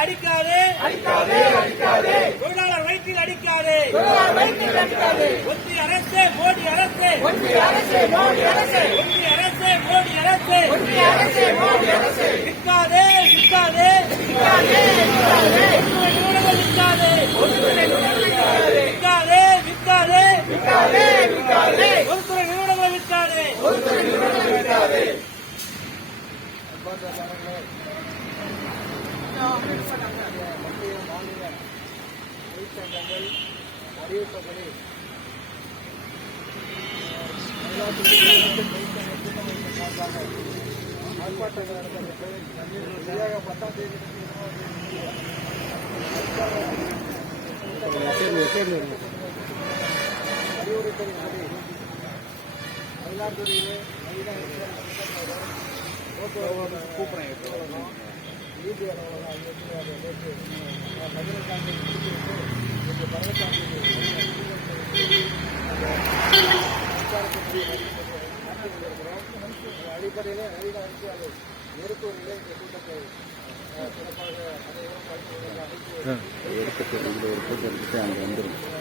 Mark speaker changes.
Speaker 1: அடிக்காதே.
Speaker 2: அடிக்காதே அடிக்காதே.
Speaker 1: தொழிலாளர் வயிற்றில் அடிக்காதே.
Speaker 2: தொழிலாளர் வயிற்றில் அடிக்காதே.
Speaker 1: ஒன்றிய அரசே மோடி அரசே.
Speaker 2: ஒன்றிய அரசே மோடி அரசே.
Speaker 1: ஒன்றிய அரசே மோடி அரசே.
Speaker 2: ஒன்றிய அரசே மோடி அரசே.
Speaker 1: பொதுத்துறை நிறுவனங்கள் விற்காதே பொதுத்துறை நிறுவனங்கள் விற்காதே
Speaker 3: மத்திய மாநில தொழிற்சங்கங்கள் அறிவித்தபடி கூட்டமைப்பு சார்பாக ஆர்ப்பாட்டங்கள் நடத்தப்பட்டு சரியாக பத்தாம் தேதி அறிவுறுத்தலின்படி மயிலாடுதுறையிலே மனித கூப்பிடுறேன் நீதி அலுவலகம் அங்கே அதை நேற்று பதினெட்டாம் தேதி முடித்துவிட்டு இன்று பதினெட்டாம் தேதி அடிப்படையிலே நவீன அரசு அதை நிறுத்துவதிலே இந்த கூட்டத்தை சிறப்பாக அனைவரும் அழைத்து
Speaker 4: ஒரு கூட்டம் அங்கே வந்துடும்